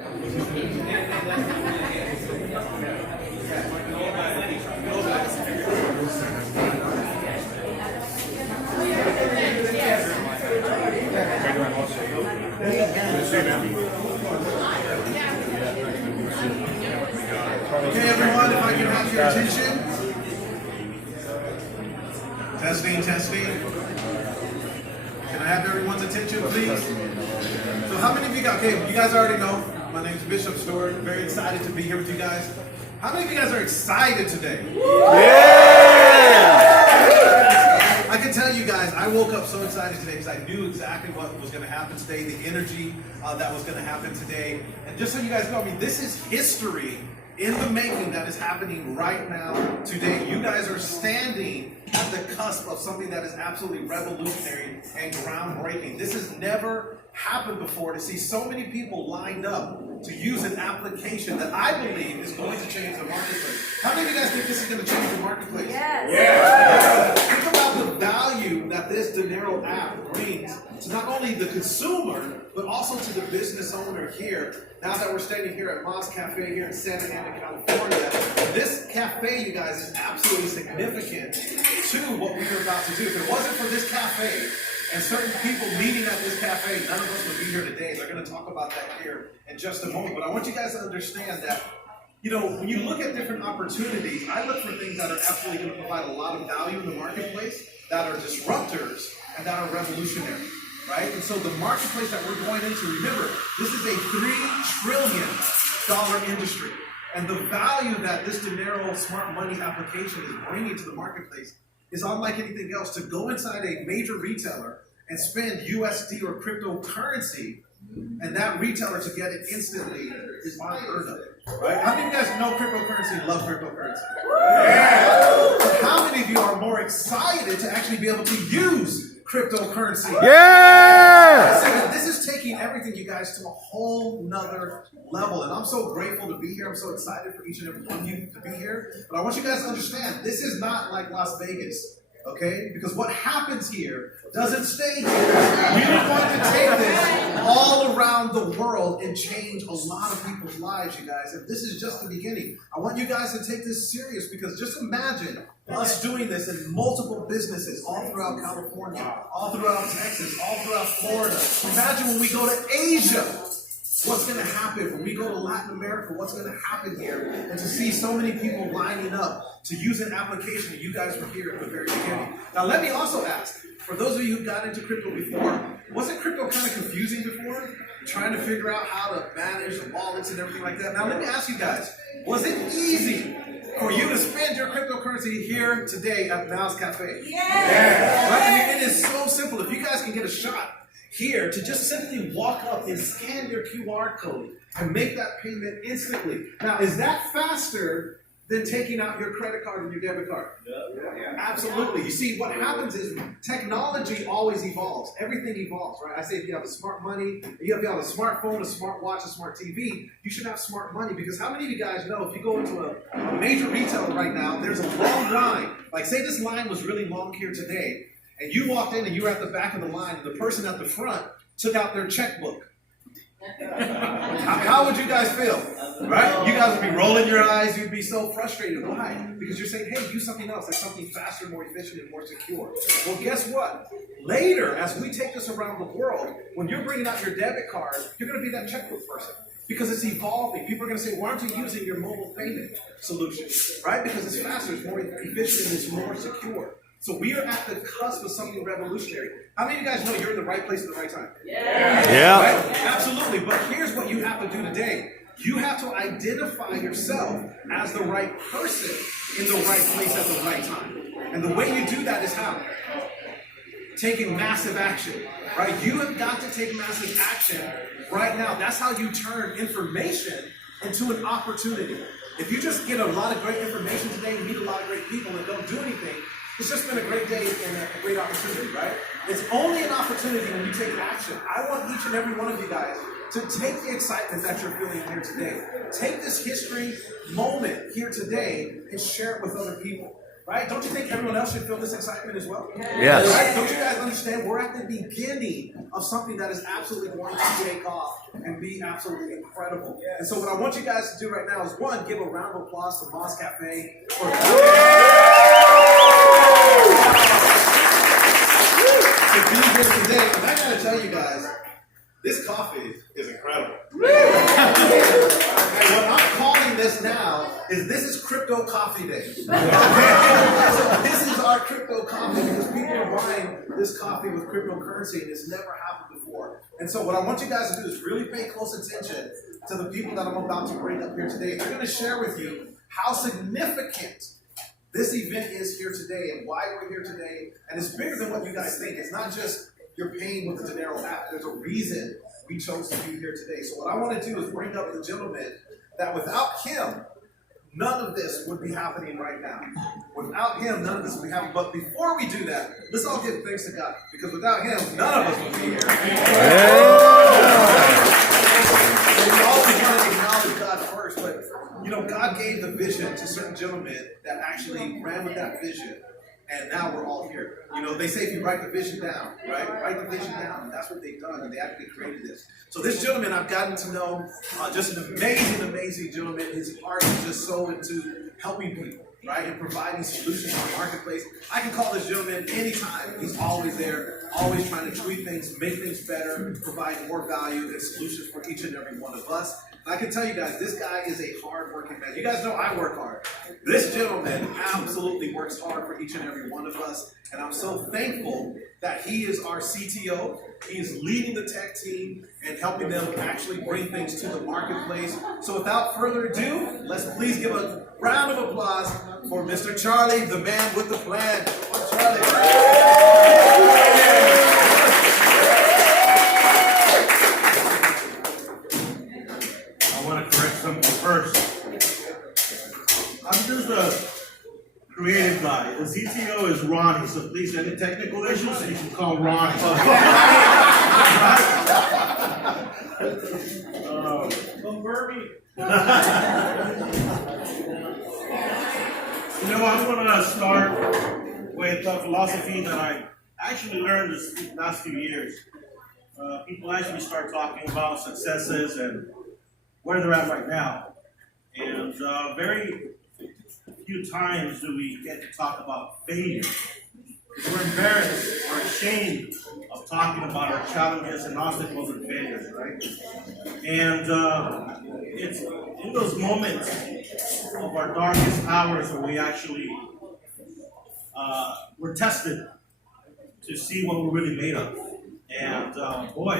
Okay, everyone, if I can have your attention. Testing, testing. Can I have everyone's attention, please? So how many of you got, okay, you guys already know, my name is Bishop Stewart. Very excited to be here with you guys. How many of you guys are excited today? Yeah! I can tell you guys, I woke up so excited today because I knew exactly what was going to happen today, the energy that was going to happen today. And just so you guys know, I mean, this is history in the making that is happening right now today. You guys are standing at the cusp of something that is absolutely revolutionary and groundbreaking. This has never happened before, to see so many people lined up to use an application that I believe is going to change the marketplace. How many of you guys think this is going to change the marketplace? Yes. Yeah. Think about the value that this Dnero app brings to not only the consumer, but also to the business owner here. Now that we're standing here at Maz Cafe here in Santa Ana, California, this cafe, you guys, is absolutely significant to what we are about to do. If it wasn't for this cafe and certain people meeting at this cafe, none of us would be here today. They're going to talk about that here in just a moment. But I want you guys to understand that, you know, when you look at different opportunities, I look for things that are absolutely going to provide a lot of value in the marketplace, that are disruptors, and that are revolutionary. Right? And so the marketplace that we're going into, remember, this is a $3 trillion industry. And the value that this Dnero smart money application is bringing to the marketplace is unlike anything else. To go inside a major retailer and spend USD or cryptocurrency, and that retailer to get it instantly is unheard of. Right? How many of you guys know cryptocurrency and love cryptocurrency? Yeah. How many of you are more excited to actually be able to use cryptocurrency? Yeah! This is taking everything, you guys, to a whole nother level. And I'm so grateful to be here. I'm so excited for each and every one of you to be here. But I want you guys to understand, this is not like Las Vegas. Okay? Because what happens here doesn't stay here. We're going to take this all around the world and change a lot of people's lives, you guys. And this is just the beginning. I want you guys to take this serious, because just imagine us doing this in multiple businesses all throughout California, all throughout Texas, all throughout Florida. Imagine when we go to Asia, what's going to happen. When we go to Latin America, what's going to happen here. And to see so many people lining up to use an application, and you guys were here at the very beginning. Now let me also ask, for those of you who got into crypto before, wasn't crypto kind of confusing before? Trying to figure out how to manage the wallets and everything like that. Now let me ask you guys, was it easy for you to spend your cryptocurrency here today at Maz Cafe? Yeah. Right? I mean, it is so simple. If you guys can get a shot here to just simply walk up and scan your QR code and make that payment instantly. Now, is that faster than taking out your credit card and your debit card? Yeah. Absolutely. You see, what happens is technology always evolves. Everything evolves, right? I say if you have a smart money, if you have a smartphone, a smart watch, a smart TV, you should have smart money. Because how many of you guys know, if you go into a major retailer right now, there's a long line. Like, say this line was really long here today, and you walked in and you were at the back of the line, and the person at the front took out their checkbook. How would you guys feel? Right? You guys would be rolling your eyes. You'd be so frustrated. Why? Because you're saying, hey, do something else. Like something faster, more efficient, and more secure. Well, guess what? Later, as we take this around the world, when you're bringing out your debit card, you're going to be that checkbook person. Because it's evolving. People are going to say, why aren't you using your mobile payment solution? Right? Because it's faster, it's more efficient, and it's more secure. So we are at the cusp of something revolutionary. How many of you guys know you're in the right place at the right time? Yeah. Right? Absolutely. But here's what you have to do today. You have to identify yourself as the right person in the right place at the right time. And the way you do that is how? Taking massive action. Right? You have got to take massive action right now. That's how you turn information into an opportunity. If you just get a lot of great information today and meet a lot of great people and don't do anything, it's just been a great day and a great opportunity, right? It's only an opportunity when you take action. I want each and every one of you guys to take the excitement that you're feeling here today. Take this history moment here today and share it with other people. Right? Don't you think everyone else should feel this excitement as well? Yes. Right? Don't you guys understand? We're at the beginning of something that is absolutely going to take off and be absolutely incredible. And so what I want you guys to do right now is, one, give a round of applause to Maz Cafe for to be here today. And I gotta tell you guys, this coffee is incredible. And what I'm calling this now is, this is crypto coffee day. Okay? So this is our crypto coffee, because people are buying this coffee with cryptocurrency, and it's never happened before. And so what I want you guys to do is really pay close attention to the people that I'm about to bring up here today. They're going to share with you how significant this event is here today and why we're here today. And it's bigger than what you guys think. It's not just you're paying with the Dnero app. There's a reason we chose to be here today. So what I want to do is bring up the gentleman that without him, none of this would be happening right now. Without him, none of this would be happening. But before we do that, let's all give thanks to God, because without him, none of us would be here. So we always want to acknowledge God first, but God gave the vision to certain gentlemen that actually ran with that vision. And now we're all here. They say if you write the vision down, right? Write the vision down. And that's what they've done. And they actually created this. So this gentleman I've gotten to know, just an amazing, amazing gentleman. His heart is just so into helping people, right? And providing solutions in the marketplace. I can call this gentleman anytime. He's always there, always trying to tweak things, make things better, provide more value and solutions for each and every one of us. I can tell you guys, this guy is a hard-working man. You guys know I work hard. This gentleman absolutely works hard for each and every one of us, and I'm so thankful that he is our CTO. He is leading the tech team and helping them actually bring things to the marketplace. So without further ado, let's please give a round of applause for Mr. Charlie, the man with the plan. Come on, Charlie. First, I'm just a creative guy. The CTO is Ronnie, so please, any technical issues, you can call Ronnie. I'm going to start with a philosophy that I actually learned this last few years. People actually start talking about successes and where they're at right now. And very few times do we get to talk about failure. We're embarrassed or ashamed of talking about our challenges and obstacles and failures, right? And it's in those moments of our darkest hours where we actually we're tested to see what we're really made of. And boy,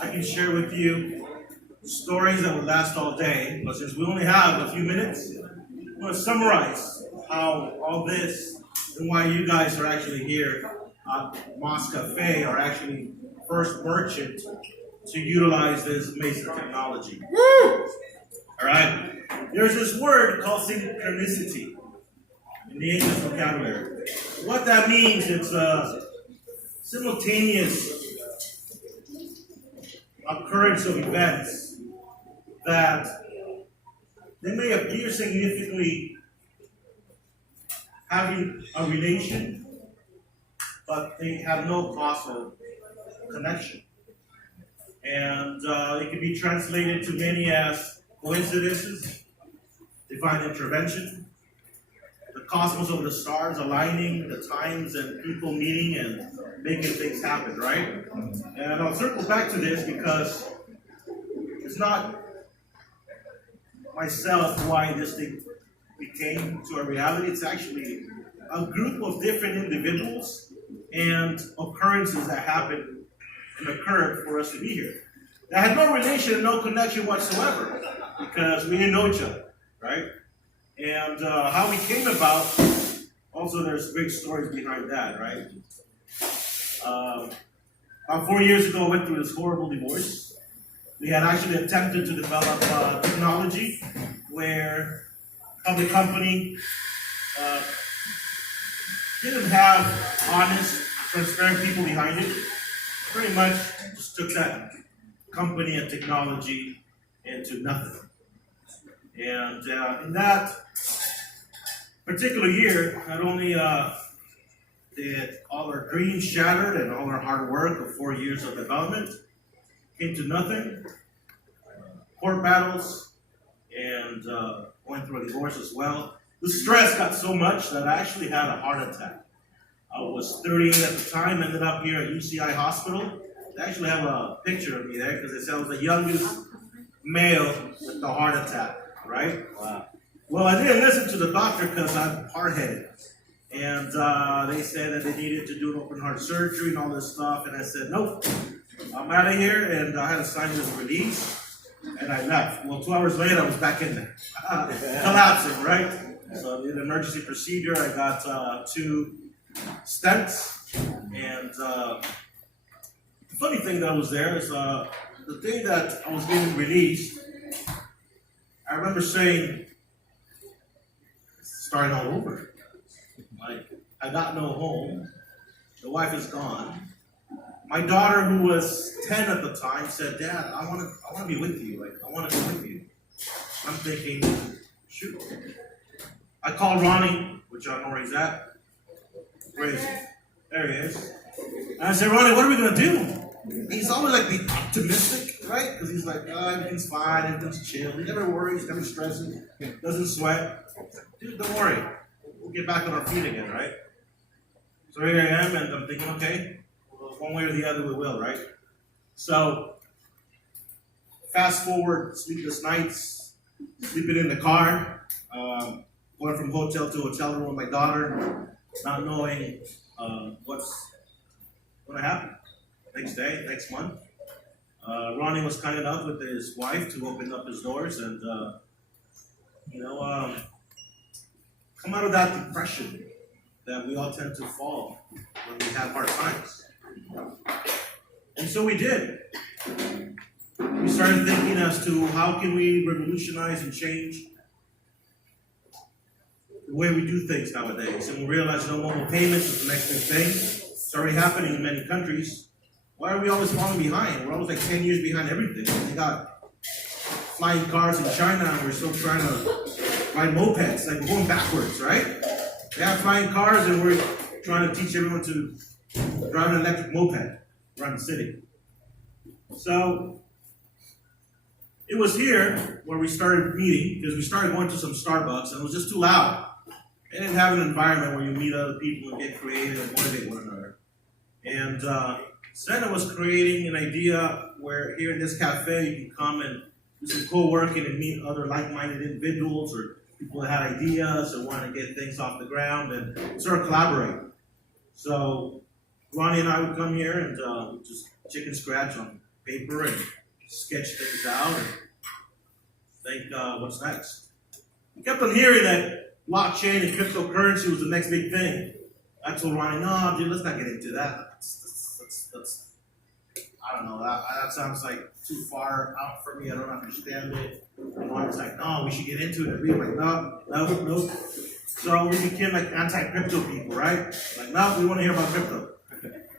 I can share with you stories that would last all day, but since we only have a few minutes, I'm going to summarize how all this and why you guys are actually here at Maz Cafe are actually first merchant to utilize this amazing technology. Woo! All right? There's this word called synchronicity in the English vocabulary. What that means, it's a simultaneous occurrence of events that they may appear significantly having a relation, but they have no causal connection. And it can be translated to many as coincidences, divine intervention, the cosmos of the stars aligning, the times and people meeting and making things happen, right? And I'll circle back to this because it's not myself why this thing became to a reality. It's actually a group of different individuals and occurrences that happened and occurred for us to be here. That had no relation and no connection whatsoever because we didn't know each other, right? And how we came about, also there's big stories behind that, right? About 4 years ago, I went through this horrible divorce. We had actually attempted to develop technology where a public company didn't have honest, transparent people behind it. Pretty much just took that company and technology into nothing. And in that particular year, not only did all our dreams shattered and all our hard work of 4 years of development came to nothing, court battles, and going through a divorce as well. The stress got so much that I actually had a heart attack. I was 38 at the time, ended up here at UCI Hospital. They actually have a picture of me there because they said I was the youngest male with the heart attack, right? Wow. Well, I didn't listen to the doctor because I'm hard-headed. And they said that they needed to do an open heart surgery and all this stuff. And I said, nope, I'm out of here. And I had to sign this release. And I left. Well, 2 hours later, I was back in there. Collapsing, right? So I did an emergency procedure. I got 2 stents. And the funny thing that was there is the day that I was getting released, I remember saying, starting all over. Like, I got no home. The wife is gone. My daughter, who was 10 at the time, said, Dad, I want to be with you. Like, I want to be with you. I'm thinking, shoot. I called Ronnie, which I don't know where he's at. Where is he? There he is. And I said, Ronnie, what are we going to do? He's always like the optimistic, right? Because he's like, oh, everything's fine, everything's chill. He never worries, never stresses, doesn't sweat. Dude, don't worry. We'll get back on our feet again, right? So here I am, and I'm thinking, okay, well, one way or the other we will, right? So, fast forward, sleepless nights, sleeping in the car, going from hotel to hotel room with my daughter, not knowing what's going to happen next day, next month. Ronnie was kind enough with his wife to open up his doors and, come out of that depression that we all tend to fall when we have hard times. And so we did. We started thinking as to how can we revolutionize and change the way we do things nowadays. And we realized no mobile payments was the next big thing. It's already happening in many countries. Why are we always falling behind? We're always like 10 years behind everything. They got flying cars in China and we're still trying to ride mopeds. Like, we're going backwards, right? They have flying cars and we're trying to teach everyone to drive an electric moped around the city. So it was here where we started meeting, because we started going to some Starbucks and it was just too loud. They didn't have an environment where you meet other people and get creative and motivate one another. And Santa was creating an idea where here in this cafe you can come and do some co-working and meet other like-minded individuals or people that had ideas or want to get things off the ground and sort of collaborate. So Ronnie and I would come here and just chicken scratch on paper and sketch things out and think what's next. We kept on hearing that blockchain and cryptocurrency was the next big thing. I told Ronnie, no, dude, let's not get into that. That's I don't know, that sounds like too far out for me. I don't understand it. And Ronnie's like, no, we should get into it. And we were like, no. So we became like anti-crypto people, right? Like, no, we want to hear about crypto.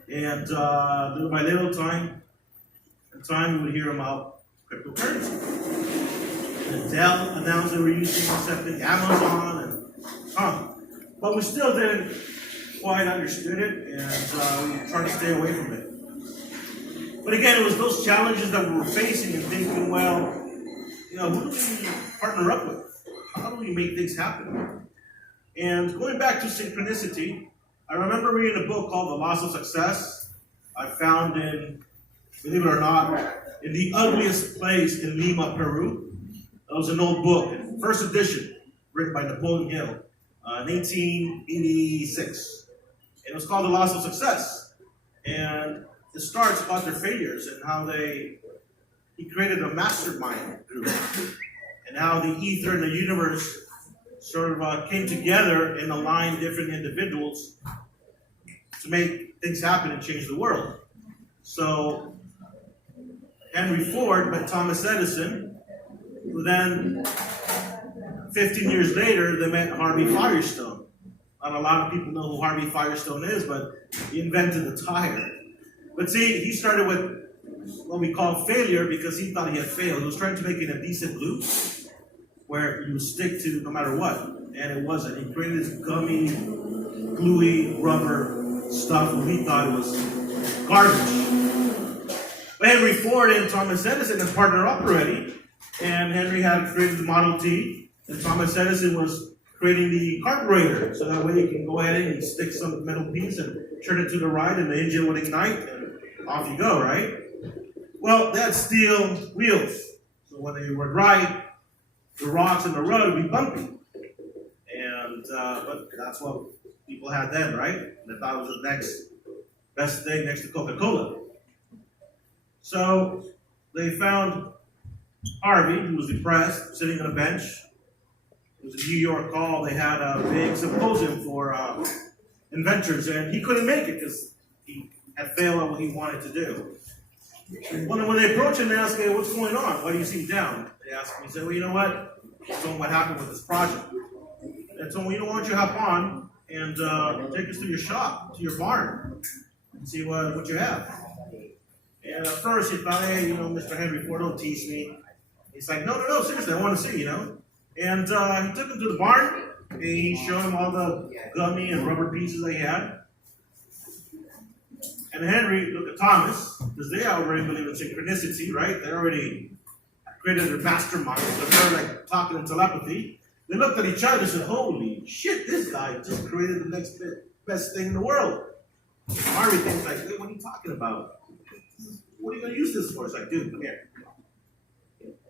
And little by little, time we would hear about cryptocurrency. And Dell announced they were using accepting Amazon and but we still didn't quite understood it, and we tried to stay away from it. But again, it was those challenges that we were facing and thinking, well, who do we partner up with? How do we make things happen? And going back to synchronicity, I remember reading a book called The Loss of Success. I found in, believe it or not, in the ugliest place in Lima, Peru. That was an old book, first edition, written by Napoleon Hill, 1886. And it was called The Loss of Success. And it starts about their failures and how he created a mastermind group and how the ether and the universe sort of came together and aligned different individuals to make things happen and change the world. So Henry Ford met Thomas Edison, who then 15 years later they met Harvey Firestone. Not a lot of people know who Harvey Firestone is, but he invented the tire. But see, he started with what we call failure because he thought he had failed. He was trying to make an adhesive glue. where you would stick to no matter what. And it wasn't. He created this gummy, gluey, rubber stuff and we thought it was garbage. But Henry Ford and Thomas Edison had partnered up already. And Henry had created the Model T, and Thomas Edison was creating the carburetor. So that way you can go ahead and stick some metal piece and turn it to the right and the engine would ignite and off you go, right? Well, they had steel wheels. So when they would ride, the rocks in the road would be bumpy. And but that's what people had then, right? And they thought it was the next best thing next to Coca-Cola. So they found Harvey, who was depressed, sitting on a bench. It was a New York call. They had a big symposium for inventors, and he couldn't make it because he had failed at what he wanted to do. And when they approached him, they asked, "Hey, what's going on? Why do you seem down?" They asked him. He said, "Well, you know what? I told him what happened with this project." And told him, "You know, why don't you hop on and take us to your shop, to your barn, and see what you have." And at first he thought, "Hey, Mr. Henry Ford, don't tease me." He's like, no, seriously, I want to see, And he took him to the barn, and he showed him all the gummy and rubber pieces they had. And Henry looked at Thomas, because they already believe in synchronicity, right? They already created their mastermind, so they're like talking in telepathy. They looked at each other and said, "Holy shit, this guy just created the next best thing in the world." Harvey thinks like, "Wait, what are you talking about? What are you going to use this for?" It's like, "Dude, come here."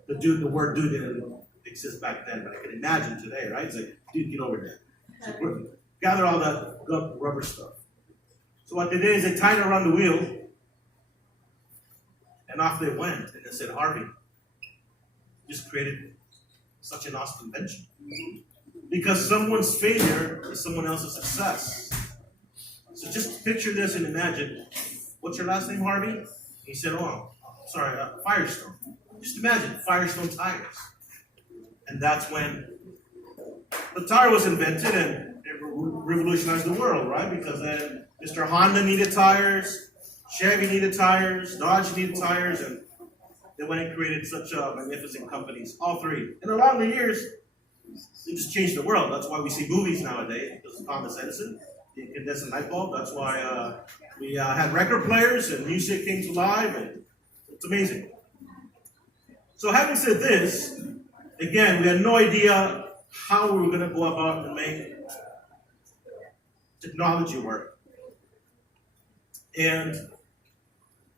The word dude didn't exist back then, but I can imagine today, right? It's like, "Dude, get over there." So gather all that rubber stuff. So what they did is they tied it around the wheel, and off they went. And they said, "Harvey, just created such an awesome invention." Because someone's failure is someone else's success. So just picture this and imagine, "What's your last name, Harvey?" He said, Firestone. Just imagine, Firestone tires. And that's when the tire was invented and it revolutionized the world, right? Because then Mr. Honda needed tires, Chevy needed tires, Dodge needed tires, and they went and created such magnificent companies, all three. And along the years, they just changed the world. That's why we see movies nowadays, because of Thomas Edison, the incandescent light bulb. That's why we had record players and music came to life, and it's amazing. So having said this, again, we had no idea how we were going to go about and make technology work. And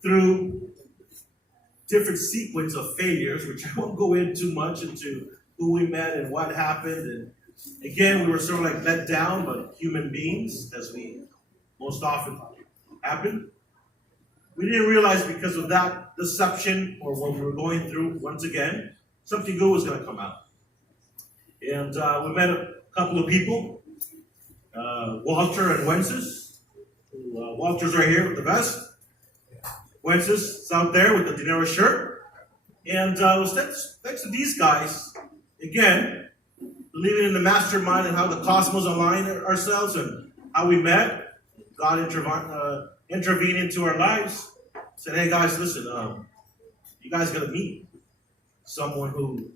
through different sequence of failures, which I won't go into much into who we met and what happened. And again, we were sort of like let down, but human beings, as we most often happen. We didn't realize because of that deception or what we were going through, once again, something good was going to come out. And we met a couple of people, Walter and Wences. Walter's right here with the vest. Wences is out there with the Dnero shirt. And it was thanks to these guys, again, believing in the mastermind and how the cosmos align ourselves and how we met. God intervened into our lives. Said, "Hey guys, listen, you guys got to meet someone who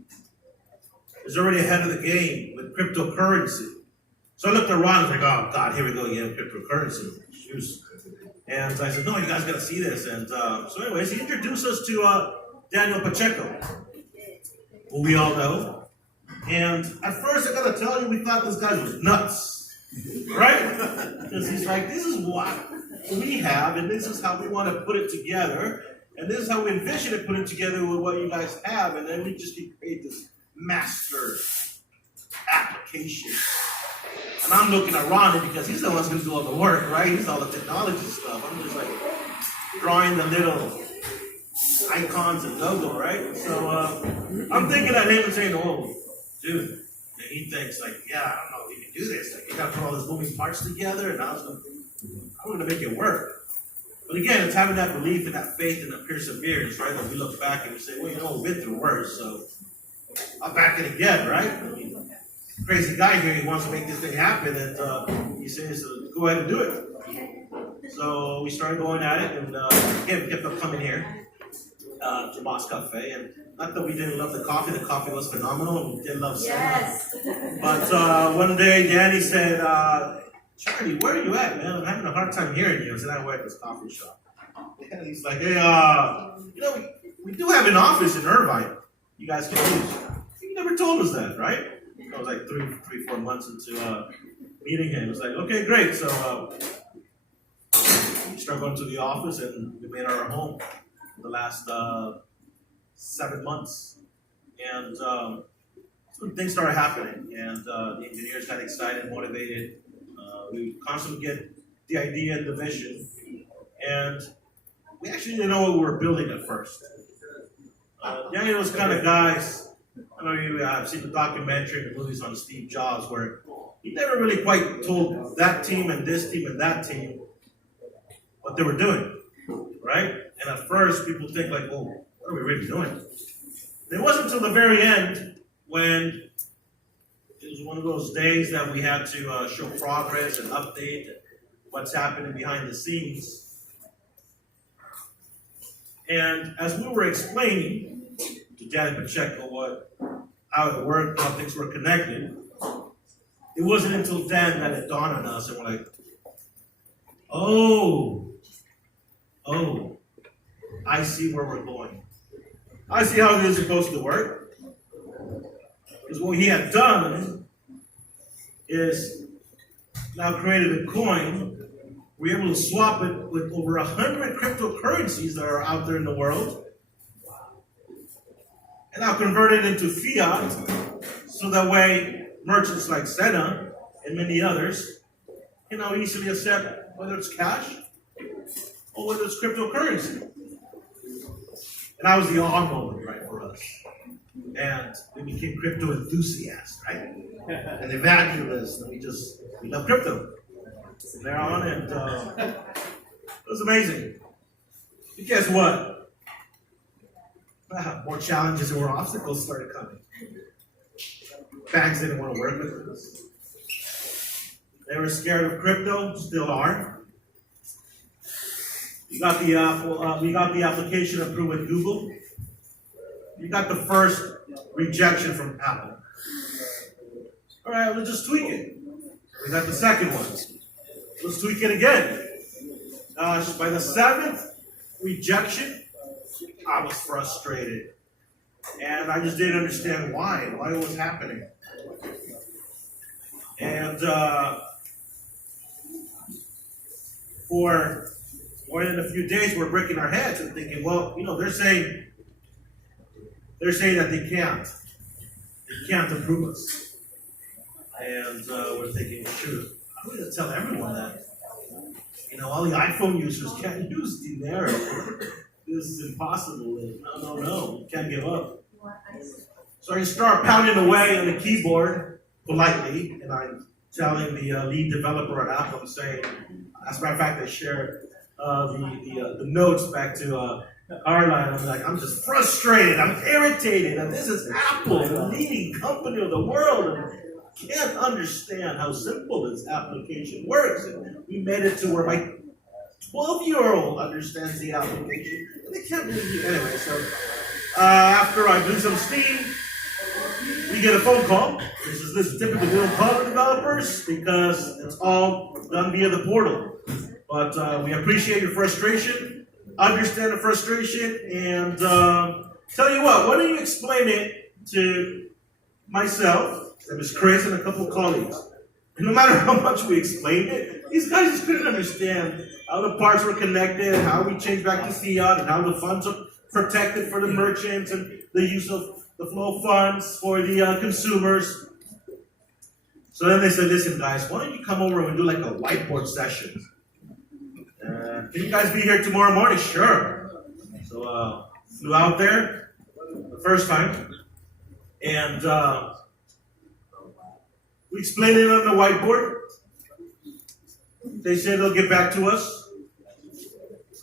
is already ahead of the game with cryptocurrency." So I looked at Ron and was like, "Oh God, here we go again, cryptocurrency." And I said, "No, you guys got to see this." And so anyways, he introduced us to Daniel Pacheco, who we all know. And at first, I got to tell you, we thought this guy was nuts, right? Because he's like, "This is what we have, and this is how we want to put it together, and this is how we envision it putting together with what you guys have, and then we just can create this master application." And I'm looking at Ronnie because he's the one that's going to do all the work, right? He's all the technology stuff. I'm just like drawing the little icons and logo, right? So I'm thinking at him and saying, "Oh, dude," and he thinks like, "Yeah, I don't know if you can do this. Like, you got to put all these moving parts together, and I'm going to make it work." But again, it's having that belief and that faith and that perseverance, right? That we look back and we say, "Well, we've been through worse, so I'll back it again," right? I mean, crazy guy here, he wants to make this thing happen, and he says, "Go ahead and do it." So we started going at it, and again, we kept on coming here to Maz Cafe, and Not that we didn't love the coffee was phenomenal, we did love Senna. Yes. But one day Danny said, Charlie, where are you at, man? I'm having a hard time hearing you. I said, I work at this coffee shop. And he's like, hey, we do have an office in Irvine you guys can use. He never told us that, right? I was like 4 months into meeting him. It was like, okay, great. So we started going to the office and we made our home for the last 7 months. And so things started happening, and the engineers got excited, motivated. We constantly get the idea and the vision, and we actually didn't know what we were building at first. Danny, those kind of guys, I know you have seen the documentary and the movies on Steve Jobs, where he never really quite told that team and this team and that team what they were doing, right? And at first, people think like, well, what are we really doing? It wasn't until the very end when it was one of those days that we had to show progress and update what's happening behind the scenes. And as we were explaining to Danny Pacheco how it worked, how things were connected, it wasn't until then that it dawned on us, and we're like, oh, I see where we're going. I see how this is supposed to work. Because what he had done is now created a coin. We're able to swap it with over 100 cryptocurrencies that are out there in the world. And now convert it into fiat, so that way merchants like Senna and many others can now easily accept whether it's cash or whether it's cryptocurrency. And that was the aha moment, right, for us. And we became crypto enthusiasts, right? And evangelists, and we love crypto. From there on, and it was amazing. But guess what? More challenges and more obstacles started coming. Banks didn't want to work with us. They were scared of crypto, still are. We got the application approved with Google. We got the first rejection from Apple. All right, let's just tweak it. We got the second one. Let's tweak it again. By the 7th rejection, I was frustrated. And I just didn't understand why it was happening. And for more than a few days, we're breaking our heads and thinking, well, they're saying that they can't approve us. And we're thinking, shoot, I'm going to tell everyone that. All the iPhone users can't use Dnero. This is impossible. No, you can't give up. So I start pounding away on the keyboard politely, and I'm telling the lead developer at Apple, saying, as a matter of fact, I shared the notes back to Caroline. I'm like, I'm just frustrated. I'm irritated. And this is Apple, the leading company of the world. And can't understand how simple this application works. And we made it to where my 12-year-old understands the application. And they can't really do anyway. So after I blew some steam, we get a phone call. This is typical. We don't call the developers because it's all done via the portal. But we appreciate your frustration, understand the frustration, and tell you what, why don't you explain it to myself, and Ms. Chris, and a couple of colleagues. And no matter how much we explained it, these guys just couldn't understand how the parts were connected, how we changed back to fiat, and how the funds are protected for the merchants, and the use of the flow of funds for the consumers. So then they said, listen guys, why don't you come over and do like a whiteboard session? Can you guys be here tomorrow morning? Sure. So flew out there the first time, and we explained it on the whiteboard. They said they'll get back to us.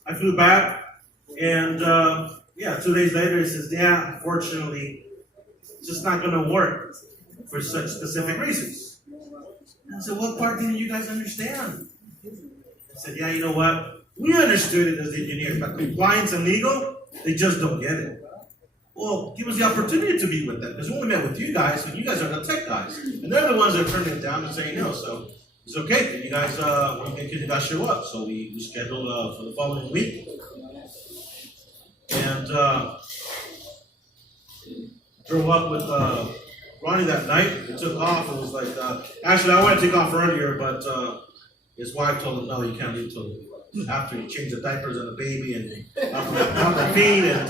I flew back, and 2 days later, he says, yeah, unfortunately, it's just not going to work for such specific reasons. And I said, what part didn't you guys understand? I said, yeah, you know what? We understood it as engineers, but compliance and legal, they just don't get it. well, give us the opportunity to meet with them, because we only met with you guys, and you guys are the tech guys. And they're the ones that are turning it down and saying no, so it's okay, can you guys, when can you guys show up? So we scheduled for the following week. And drove up with Ronnie that night. We took off. It was like, actually, I wanted to take off earlier, but his wife told him, no, you can't leave till after you change the diapers on the baby and help the feed. And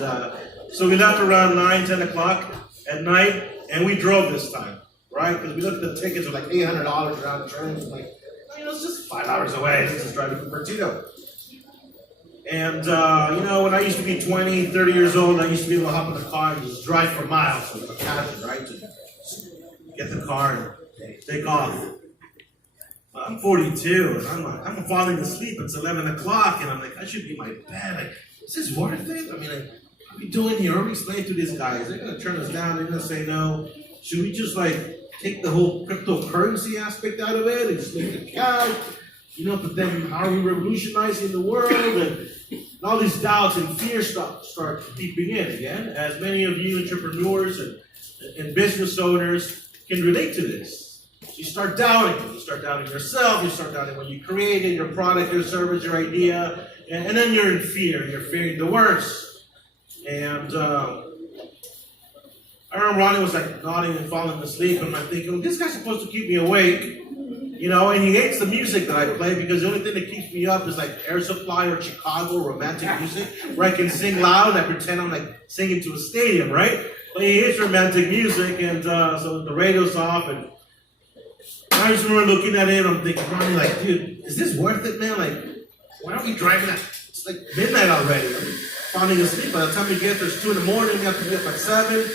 so we left around 9, 10 o'clock at night, and we drove this time, right? Because we looked at the tickets were like $800 round trip. Like, it's just 5 hours away. This is driving from Bertino. And, when I used to be 20, 30 years old, I used to be able to hop in the car and just drive for miles with a passion, right? To get the car and take off. I'm 42, and I'm falling asleep. It's 11 o'clock, and I'm like, I should be in my bed. Like, is this worth it? I mean, like, what are we doing here? What are we explaining to these guys? They're going to turn us down. They're going to say no. Should we just, take the whole cryptocurrency aspect out of it and just make it cash? But then how are we revolutionizing the world? And all these doubts and fears start creeping in again, as many of you entrepreneurs and business owners can relate to this. So you start doubting. You start doubting yourself. You start doubting what you created, your product, your service, your idea. And then you're in fear. You're fearing the worst. And I remember Ronnie was nodding and falling asleep. And I'm thinking, well, this guy's supposed to keep me awake. And he hates the music that I play because the only thing that keeps me up is Air Supply or Chicago romantic music where I can sing loud and I pretend I'm singing to a stadium, right? But he hates romantic music, and so the radio's off, and I just remember looking at it and I'm thinking, Ronnie, dude, is this worth it, man? Why are we driving at, it's midnight already. I'm falling asleep. By the time we get there, it's 2 in the morning, we have to be up at 7.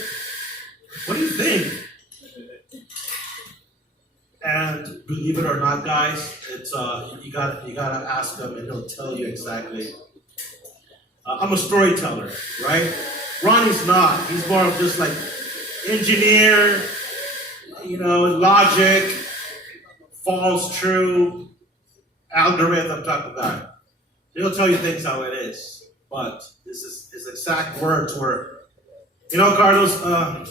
What do you think? And believe it or not, guys, it's you gotta ask him, and he'll tell you exactly. I'm a storyteller, right? Ronnie's not. He's more of just engineer, logic, false, true, algorithm type of guy. He'll tell you things how it is, but this is his exact words were, Carlos, I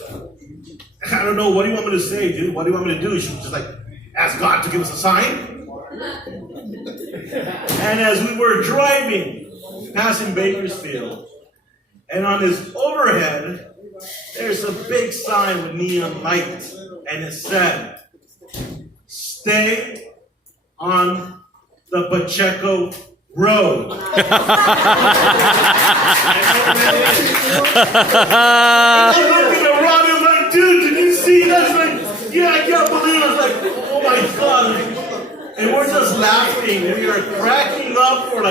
don't know, what do you want me to say, dude? What do you want me to do? Should we just ask God to give us a sign? And as we were driving, passing Bakersfield, and on his overhead, there's a big sign with neon light, and it said, "Stay on the Pacheco Road." I looked at Ron and I'm like, dude, did you see that? Yeah, I can't believe it. I was like, oh my God. And we're just laughing. We are cracking up for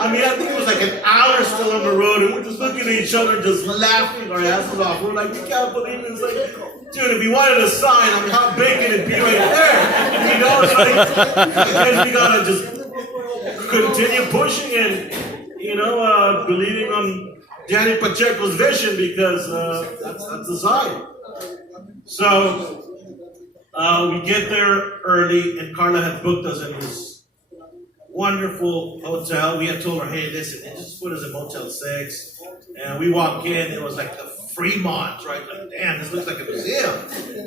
I think it was an hour still on the road, and we're just looking at each other, just laughing our asses off. We're like, we can't believe it. It's dude, if you wanted a sign, how big can it be right there? I guess we gotta just continue pushing and, believing on Danny Pacheco's vision, because that's the sign. So we get there early, and Carla had booked us in this wonderful hotel. We had told her, hey, listen, just put us in Motel 6. And we walk in, it was the Fremont, right? Damn, this looks like a museum.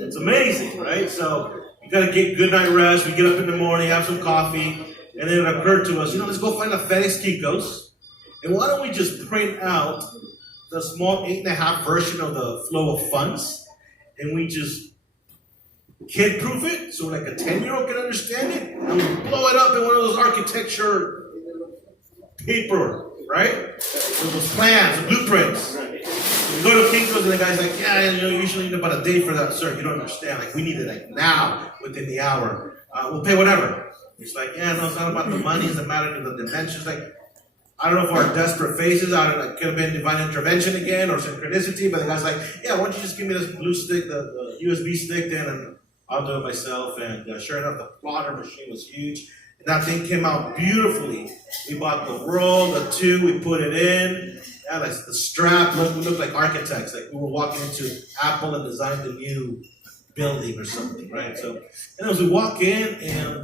It's amazing, right? So you gotta get good night rest. We get up in the morning, have some coffee, and then it occurred to us, let's go find a FedEx Kikos. And why don't we just print out the small 8.5 version of the flow of funds, and we just kid-proof it so a 10-year-old can understand it, and we blow it up in one of those architecture paper, right? With those plans, the blueprints. We go to Kinko's and the guy's like, yeah, you usually need about a day for that, sir. You don't understand. We need it now, within the hour. We'll pay whatever. He's like, yeah, no, it's not about the money. It's a matter of the dimensions. I don't know if our desperate faces, I don't know, it could have been divine intervention again or synchronicity, but the guy's like, yeah, why don't you just give me this blue stick, the USB stick then, and I'll do it myself. And sure enough, the plotter machine was huge. And that thing came out beautifully. We bought the roll, the 2, we put it in. Yeah, the strap, we looked like architects. We were walking into Apple and designed a new building or something, right? So, and as we walk in, and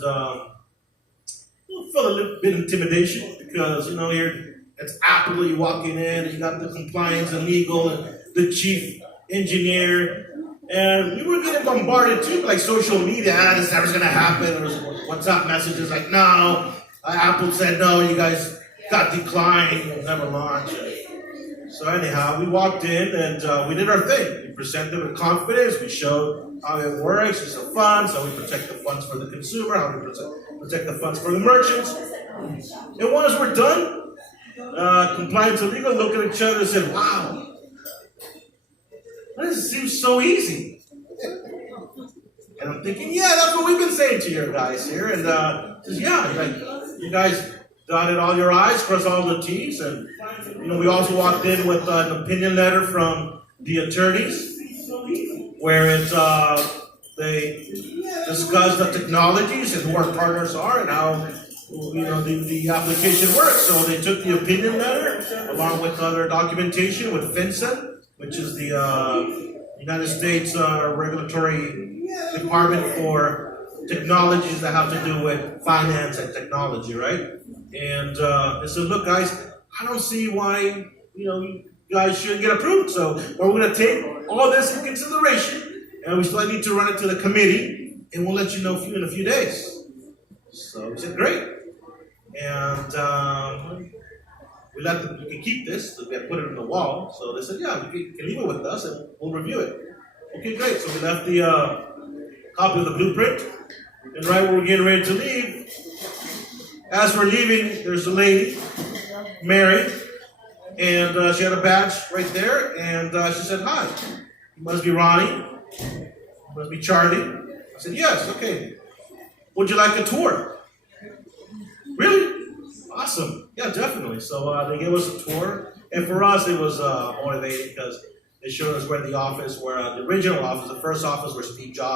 felt a little bit of intimidation because, here it's Apple, you're walking in, and you got the compliance and legal, and the chief engineer. And we were getting bombarded too, like social media. This never's gonna happen. There was WhatsApp messages like, no, Apple said no, you guys got declined, you'll never launch. So anyhow, we walked in and we did our thing. We presented with confidence. We showed how it works. It's a fund, so we protect the funds for the consumer, how we protect the funds for the merchants. And once we're done, compliance and legal looked at each other and said, wow, this seems so easy. And I'm thinking, yeah, that's what we've been saying to your guys here. And says, yeah, like, you guys dotted all your I's, crossed all the T's. And we also walked in with an opinion letter from the attorneys, where they discussed the technologies and who our partners are and how the application works. So they took the opinion letter along with other documentation with FinCEN, which is the United States regulatory department for technologies that have to do with finance and technology, right? And they said, look, guys, I don't see why you guys shouldn't get approved. So we're going to take all this in consideration, and we still need to run it to the committee, and we'll let you know in a few days. So we said, great. And we let them, you can keep this, so we had put it on the wall. So they said, yeah, you can leave it with us and we'll review it. Okay, great. So we left the copy of the blueprint. And right when we're getting ready to leave, as we're leaving, there's a lady, Mary, and she had a badge right there. And she said, hi, you must be Ronnie. You must be Charlie. I said, yes, okay. Would you like a tour? Really? Awesome. Yeah, definitely. So they gave us a tour. And for us, it was motivating because they showed us where the original office, the first office where Steve Jobs